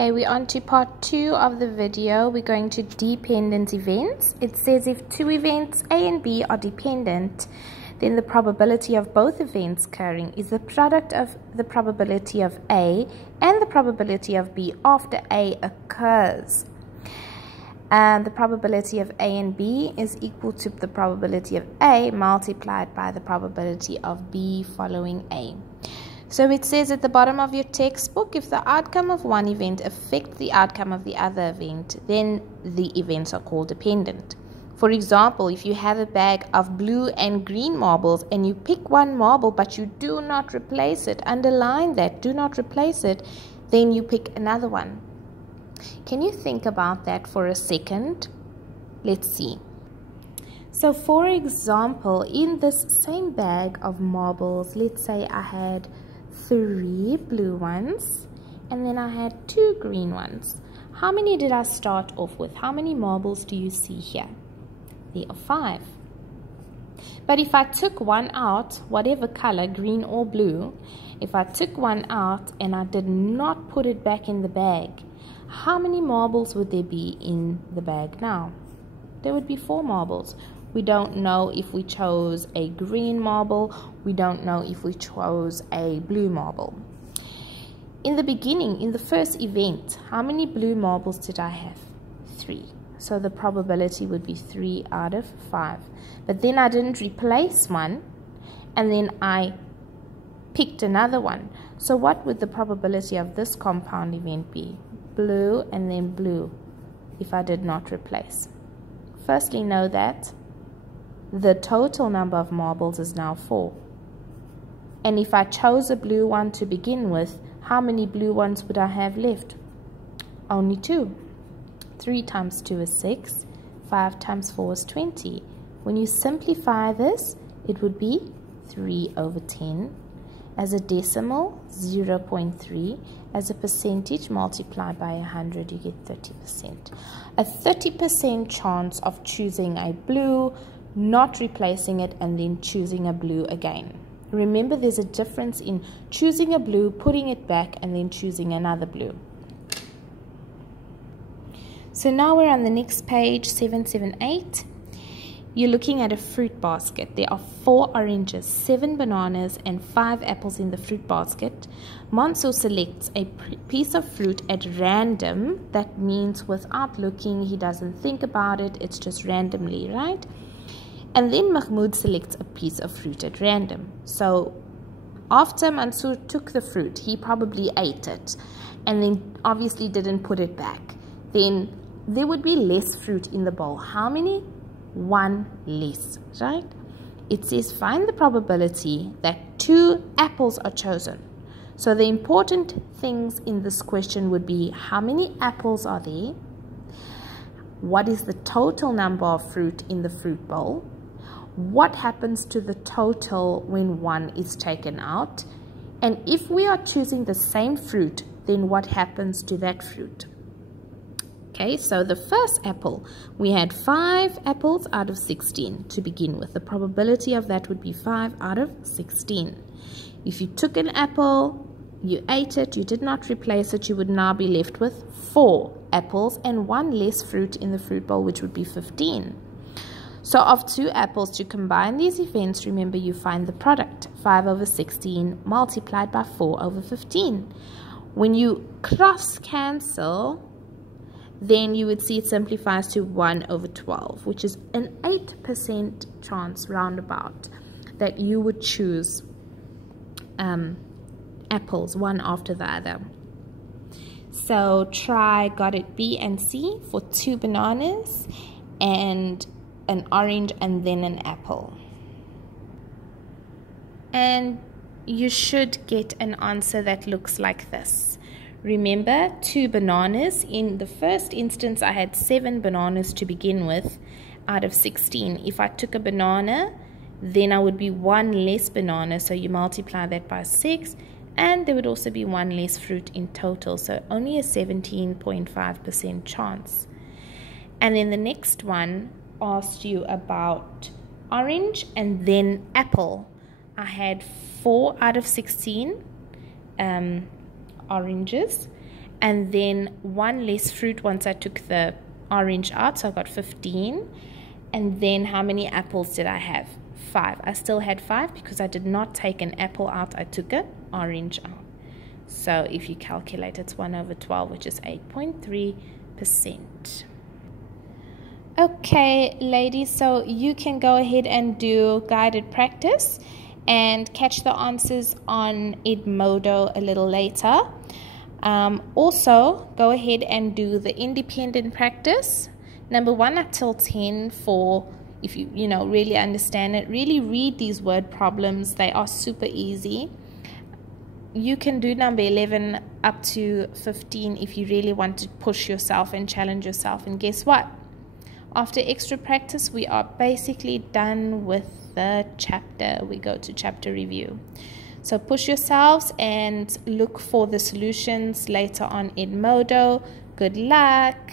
Okay, we're on to part 2 of the video. We're going to dependent events. It says if two events A and B are dependent, then the probability of both events occurring is the product of the probability of A and the probability of B after A occurs. And the probability of A and B is equal to the probability of A multiplied by the probability of B following A. So it says at the bottom of your textbook, if the outcome of one event affects the outcome of the other event, then the events are called dependent. For example, if you have a bag of blue and green marbles and you pick one marble but you do not replace it, underline that, do not replace it, then you pick another one. Can you think about that for a second? Let's see. So for example, in this same bag of marbles, let's say I had 3 blue ones and then I had 2 green ones. How many did I start off with? How many marbles do you see here? There are 5. But if I took one out, whatever color, green or blue, if I took one out and I did not put it back in the bag, how many marbles would there be in the bag now? There would be 4 marbles. We don't know if we chose a green marble. We don't know if we chose a blue marble. In the beginning, in the first event, how many blue marbles did I have? 3. So the probability would be 3 out of 5. But then I didn't replace one, and then I picked another one. So what would the probability of this compound event be? Blue and then blue, if I did not replace. Firstly, know that the total number of marbles is now 4. And if I chose a blue one to begin with, how many blue ones would I have left? Only 2. 3 times 2 is 6. 5 times 4 is 20. When you simplify this, it would be 3 over 10. As a decimal, 0.3. As a percentage, multiplied by 100, you get 30%. A 30% chance of choosing a blue, not replacing it, and then choosing a blue again. Remember, there's a difference in choosing a blue, putting it back, and then choosing another blue. So now we're on the next page, 778. You're looking at a fruit basket. There are 4 oranges, 7 bananas, and 5 apples in the fruit basket. Mansoor selects a piece of fruit at random. That means without looking, he doesn't think about it. It's just randomly, right? And then Mahmoud selects a piece of fruit at random. So after Mansoor took the fruit, he probably ate it and then obviously didn't put it back. Then there would be less fruit in the bowl. How many? 1 less, right? It says find the probability that 2 apples are chosen. So the important things in this question would be how many apples are there? What is the total number of fruit in the fruit bowl? What happens to the total when 1 is taken out? And if we are choosing the same fruit, then what happens to that fruit? Okay, so the first apple, we had 5 apples out of 16 to begin with. The probability of that would be 5 out of 16. If you took an apple, you ate it, you did not replace it, you would now be left with 4 apples and 1 less fruit in the fruit bowl, which would be 15. So of 2 apples, to combine these events, remember you find the product, 5 over 16 multiplied by 4 over 15. When you cross cancel, then you would see it simplifies to 1 over 12, which is an 8% chance roundabout that you would choose apples one after the other. So try got it B and C for 2 bananas and an orange and then an apple. And you should get an answer that looks like this. Remember, 2 bananas. In the first instance, I had 7 bananas to begin with out of 16. If I took a banana, then I would be 1 less banana. So you multiply that by 6, and there would also be 1 less fruit in total. So only a 17.5% chance. And then the next one asked you about orange and then apple. I had 4 out of 16 oranges, and then 1 less fruit once I took the orange out, so I got 15. And then how many apples did I have? 5. I still had 5 because I did not take an apple out, I took an orange out. So if you calculate, it's 1/12, which is 8.3%. Okay, ladies, so you can go ahead and do guided practice and catch the answers on Edmodo a little later. Also, go ahead and do the independent practice, number 1 up till 10, for if you really understand it. Really read these word problems. They are super easy. You can do number 11 up to 15 if you really want to push yourself and challenge yourself. And guess what? After extra practice, we are basically done with the chapter. We go to chapter review. So push yourselves and look for the solutions later on Edmodo. Good luck.